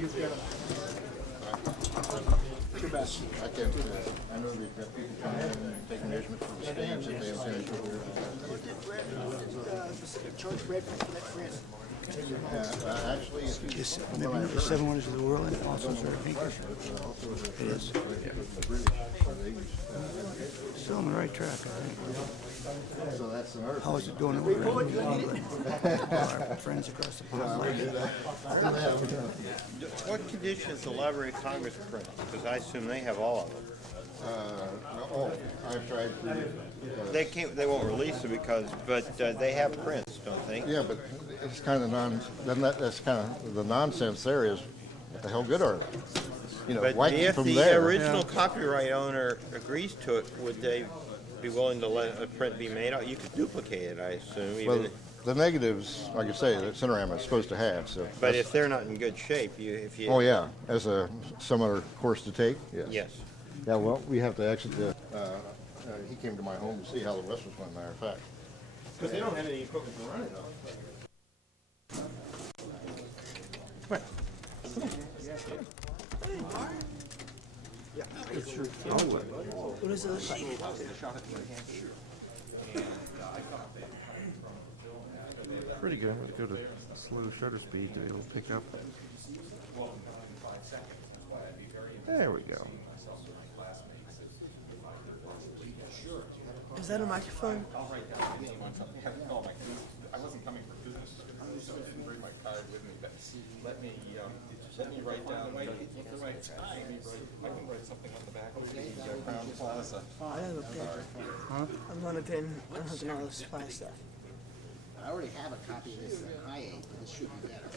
Your best. I can't do that. I know they've got people coming in and taking measurements for the stamps that they have finished over Charge Brad for that print. here. Actually, Yes, maybe the 7 wonders of the world and also sort of English. It is. Still on the right track, I think. so that's another How is it doing over there? Our friends across the pond. What conditions the Library of Congress print? Because I assume they have all of them. I've tried to. They won't release it but they have prints, don't they? Yeah, but it's kind of that's kind of the nonsense there is, what the hell good are they? You know, But why keep if them the there? original copyright owner agrees to it, would they be willing to let a print be made out? You could duplicate it, I assume. Well, the negatives, like I say, that Cinerama is supposed to have. So. But if they're not in good shape, if you. Oh yeah, as some other course to take. Yes. Yes. Yeah. Well, we have to exit the. He came to my home to see how the rest was going. Matter of fact. Because they don't have any equipment to run it on. Right. What does it look like? Pretty good. I'm going to go to slow shutter speed to be able to pick up. There we go. Is that a microphone? I wasn't coming for business. I didn't bring my card with me, but let me write down the right time. I can write something on the back of the Crown Plaza. I have a paper. Huh? I'm going to $100 all this class stuff. I already have a copy of this that I ate, but this should be better.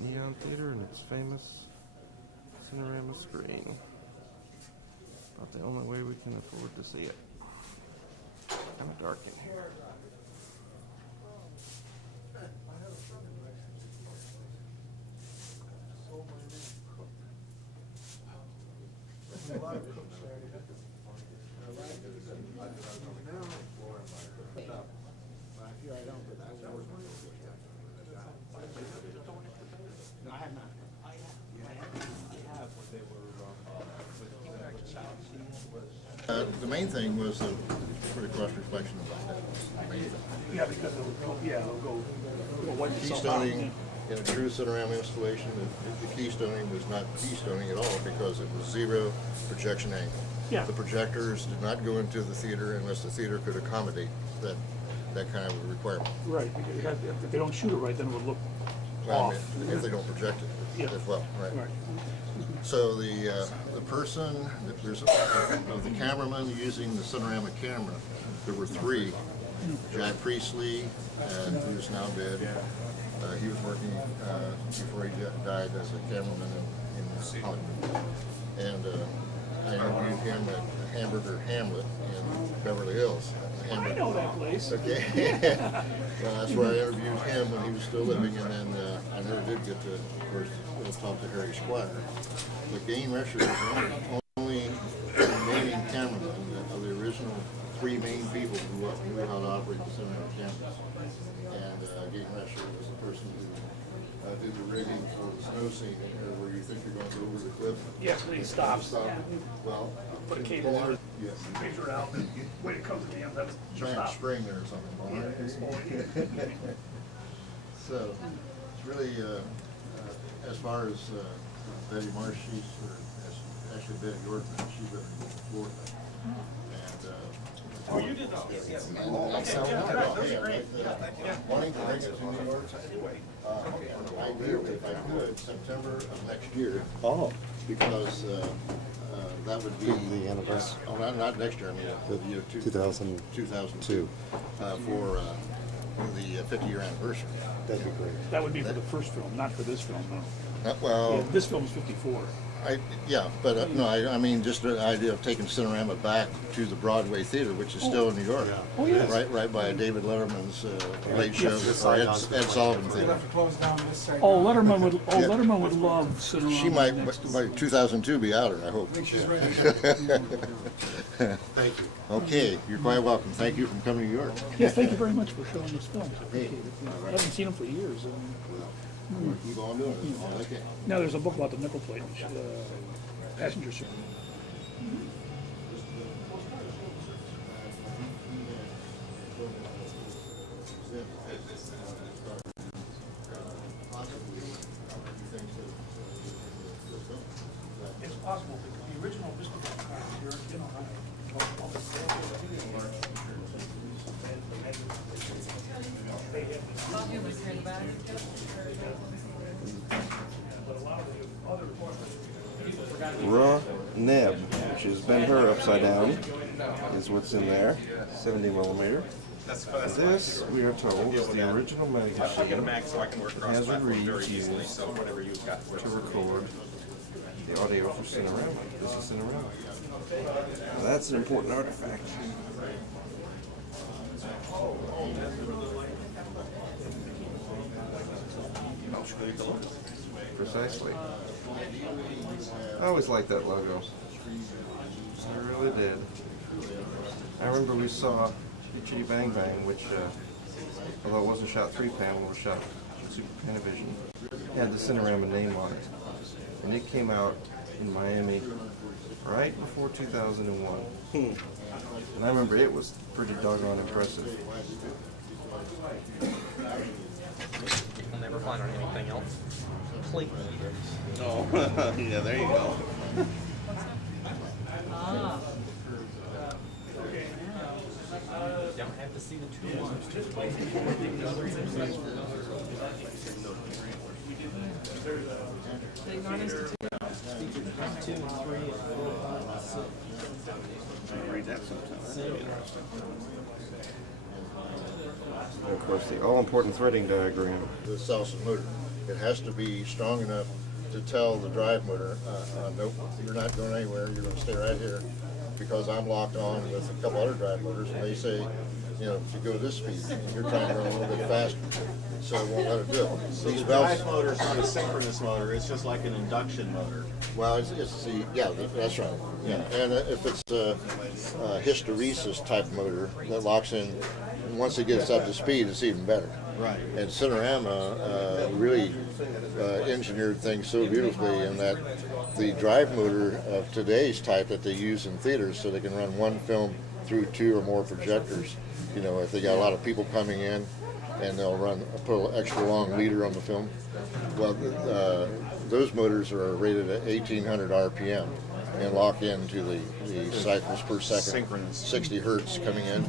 Neon Theater and its famous Cinerama screen. About the only way we can afford to see it. Kind of dark in here. The main thing was the sort of cross reflection of that. The main thing. Yeah, because it'll go Keystoning in a true Cinerama installation, the keystoning was not keystoning at all because it was zero projection angle. Yeah. The projectors did not go into the theater unless the theater could accommodate that kind of a requirement. Right, because if they don't shoot it right, then it would look Well, off. if they don't project it as well, right? Right. So the person, there's of the cameraman using the Cinerama camera, there were 3. Jack Priestley, who's now dead. He was working before he died as a cameraman in Hollywood. And I interviewed him at Hamburger Hamlet in Beverly Hills. I know that place. Okay. Well, that's where I interviewed him when he was still living, and then I never did get to, of course, talk to Harry Squire. But Gain Rescher was the only remaining cameraman of the original 3 main people who knew how to operate the Cinerama cameras. And Gain Rescher was the person who did the rigging for the snow scene in here where you think you're going to go over the cliff. Yes, and he stops. Well, Put a cable on it, yes. measure it out, and when it comes to the end, that's Giant stop. spring there or something. So, it's really, as far as Betty Marsh, she's actually Betty Jordan, she's living in Florida. And, Oh, you did know? Yes. wanting to bring it to New York. Ideally, if I could, September of next year. Oh. Because that would be the anniversary. Oh, not next year. I mean, the year 2002 for the 50-year anniversary. That'd be great. That would be for the first film, not for this film, though. Well, Yeah, this film's 54. yeah, but no, I mean just the idea of taking Cinerama back to the Broadway Theater, which is still in New York. Oh, yes. Right by David Letterman's late show, or Ed Sullivan Theater. Oh, Letterman would. Oh, Letterman would love Cinerama. She might, by 2002, be out, I hope. Thank you. Okay, you're quite welcome. Thank you for coming to New York. Yes, thank you very much for showing this film. I appreciate it. I haven't seen him for years. Keep on doing it. I like it. Now there's a book about the nickel plate, passenger ship. It's possible because the original Vista car here in Ohio. Raw neb, which is bend her upside down, is what's in there. 70 millimeter. This, we are told, is the original magazine. Hazard Reeves used to record the audio for Cinerama. This is Cinerama. Now, that's an important artifact. Precisely. I always liked that logo. I really did. I remember we saw Chitty Bang Bang, which, although it wasn't shot 3-pan, it was shot Super Panavision, had the Cinerama name on it. And it came out in Miami right before 2001. And I remember it was pretty doggone impressive. You'll never find on anything else. Completely. Oh, yeah, there you go. Don't have to see the two ones. Read that sometime. That'd be interesting. And of course, the all-important threading diagram. The Salsa motor. It has to be strong enough to tell the drive motor, nope, you're not going anywhere, you're going to stay right here, because I'm locked on with a couple other drive motors, and they say, you know, to go this speed, you're trying to run a little bit faster, so it won't let it do it. So the drive motor is not a synchronous motor, it's just like an induction motor. Well, it's the, yeah, that's right. Yeah, and if it's a hysteresis type motor that locks in, and once it gets up to speed, it's even better. Right. And Cinerama really engineered things so beautifully in that the drive motor of today's type that they use in theaters, so they can run one film through 2 or more projectors. You know, if they got a lot of people coming in, and they'll put an extra long leader on the film. Well, those motors are rated at 1800 RPM and lock into the cycles per second, Synchronous. 60 hertz coming in.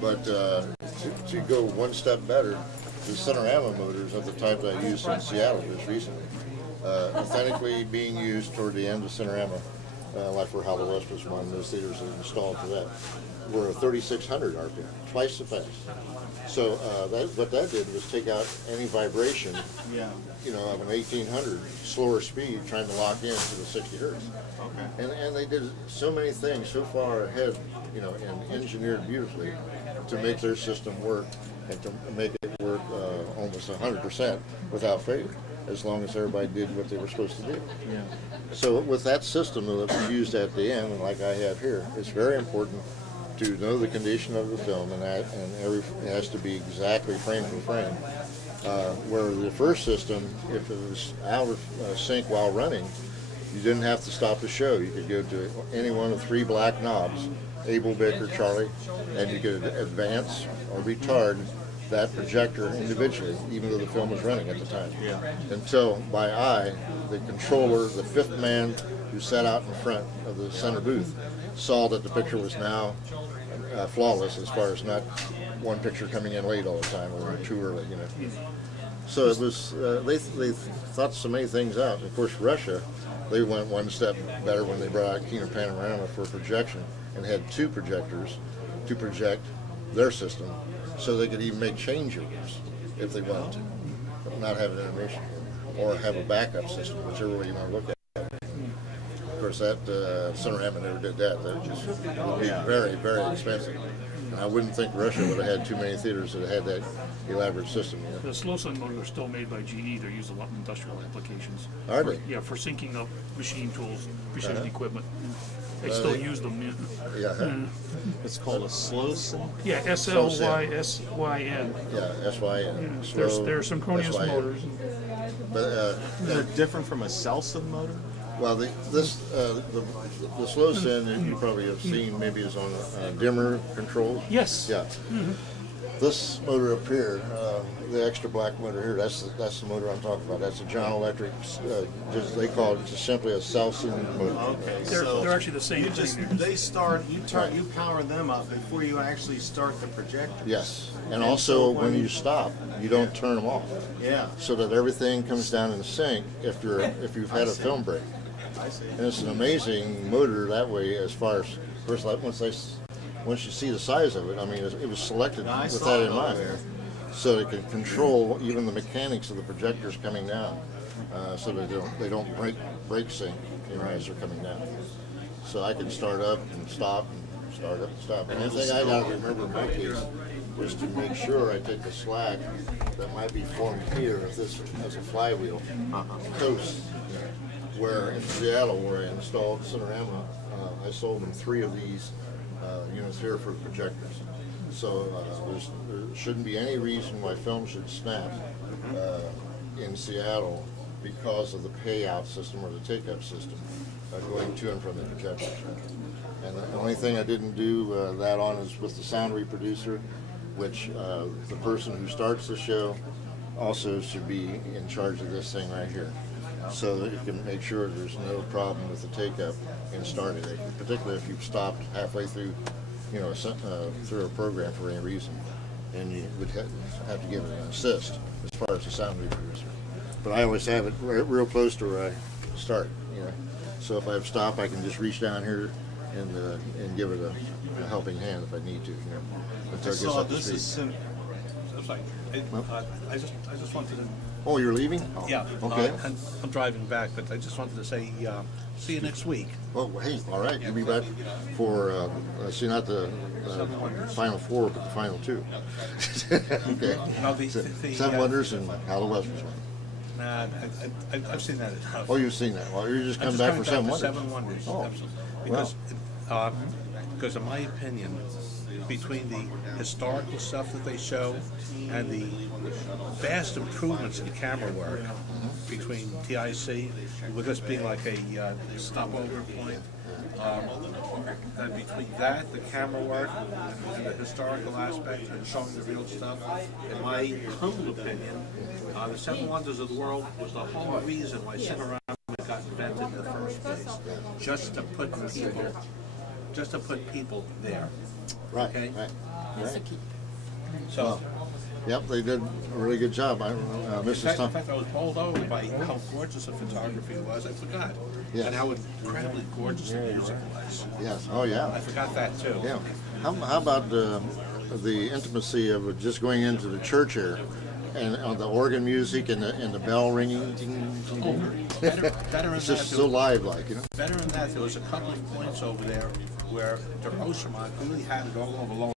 But to go one step better, the Cinerama motors of the type that I used in Seattle just recently, authentically being used toward the end of Cinerama, like where Hollow West was one, those theaters that installed for that, were 3600 RPM, twice the fast. So what that did was take out any vibration, you know, of an 1800 slower speed trying to lock into the 60 hertz. Okay. And they did so many things so far ahead, you know, and engineered beautifully to make their system work and to make it work almost 100% without failure, as long as everybody did what they were supposed to do. Yeah. So with that system that was used at the end, and like I have here, it's very important to know the condition of the film, and it has to be exactly frame for frame. Where the first system, if it was out of sync while running, you didn't have to stop the show. You could go to any one of 3 black knobs, Abel, Vic, or Charlie, and you could advance or retard that projector individually, even though the film was running at the time. Yeah. Until by eye, the controller, the 5th man who sat out in front of the center booth, saw that the picture was now flawless, as far as not one picture coming in late all the time or too early, you know. So it was, they thought so many things out. Of course, Russia, they went one step better when they brought out Kino Panorama for projection and had 2 projectors to project their system, so they could even make changeovers if they wanted to, but not have an animation. or have a backup system, whichever way you want to look at it. Of course, that Cinerama never did that. That just would be very, very expensive. And I wouldn't think Russia would have had too many theaters that had that elaborate system. You know? The slow sun motors are still made by GE. They're used a lot in industrial applications. Are they? Yeah, for syncing up machine tools, precision equipment. They still use them. Yeah. It's called a slow sim. Yeah, SLYSYN. Yeah, SYN. They're synchronous SYN. motors. But They're different from a cell sim motor. well, the slow syn that you probably have seen maybe is on dimmer controls. Yes. Yeah. This motor up here, the extra black motor here, that's the motor I'm talking about. That's a General Electric. They call it just simply a cell syn motor. Okay, They're actually the same you just thing. they start Right. you power them up before you actually start the projector. Yes, and And also so when you stop, you don't turn them off, Yeah, so that everything comes down in sync if you've had a film break. I see. And it's an amazing motor that way. As far as first, like once you see the size of it, I mean, it was selected I with saw that it in over mind, there. so it can control even the mechanics of the projectors coming down, so that they don't break sync, you know, as they're coming down. So I can start up and stop and start up and stop. And the thing I got to remember in my case is to make sure I take the slack that might be formed here if this has a flywheel coast. Where in Seattle, where I installed Cinerama, I sold them 3 of these units here for the projectors. So there shouldn't be any reason why film should snap in Seattle because of the payout system or the take-up system going to and from the projectors. And the only thing I didn't do that on is with the sound reproducer, which the person who starts the show also should be in charge of this thing right here, so that you can make sure there's no problem with the take-up in starting it, particularly if you've stopped halfway through, you know, through a program for any reason, and you would have to give it an assist as far as the sound reproducer. But I always have it real close to where I start, you know. So if I've stopped, I can just reach down here and give it a helping hand if I need to, you know, until it gets up to this speed. is sim. I'm sorry. I just wanted to. Oh, you're leaving? Oh, Yeah. okay. I'm driving back, but I just wanted to say, see you next week. Oh, hey, all right. You'll be back for, see, not the final 4, but the final 2. Okay. No, Seven Wonders and How the West was Won. Nah, I've seen that enough. Oh, you've seen that. Well, you're just I'm coming back for Seven Wonders. 7 Wonders. Oh, Absolutely. Because in my opinion, between the historical stuff that they show and the vast improvements in camera work between TIC, with this being like a stopover point, and between that, the camera work, and the historical aspect, and showing the real stuff, in my humble opinion, the 7 Wonders of the World was the whole reason why Cinerama got invented in the first place, just to put people there. right, Okay. right. So, Yep, they did a really good job. in Mrs. fact, Tom. I was bowled over by how gorgeous the photography was. I forgot. Yes. And how incredibly gorgeous the music was. Yes. Oh, yeah. I forgot that too. Yeah. How about the intimacy of just going into the church here, and on the organ music and the bell ringing? Better in It's that, just so live-like, you know. better in that, there was a couple of points over there where the Rosemont really had it all over Lowell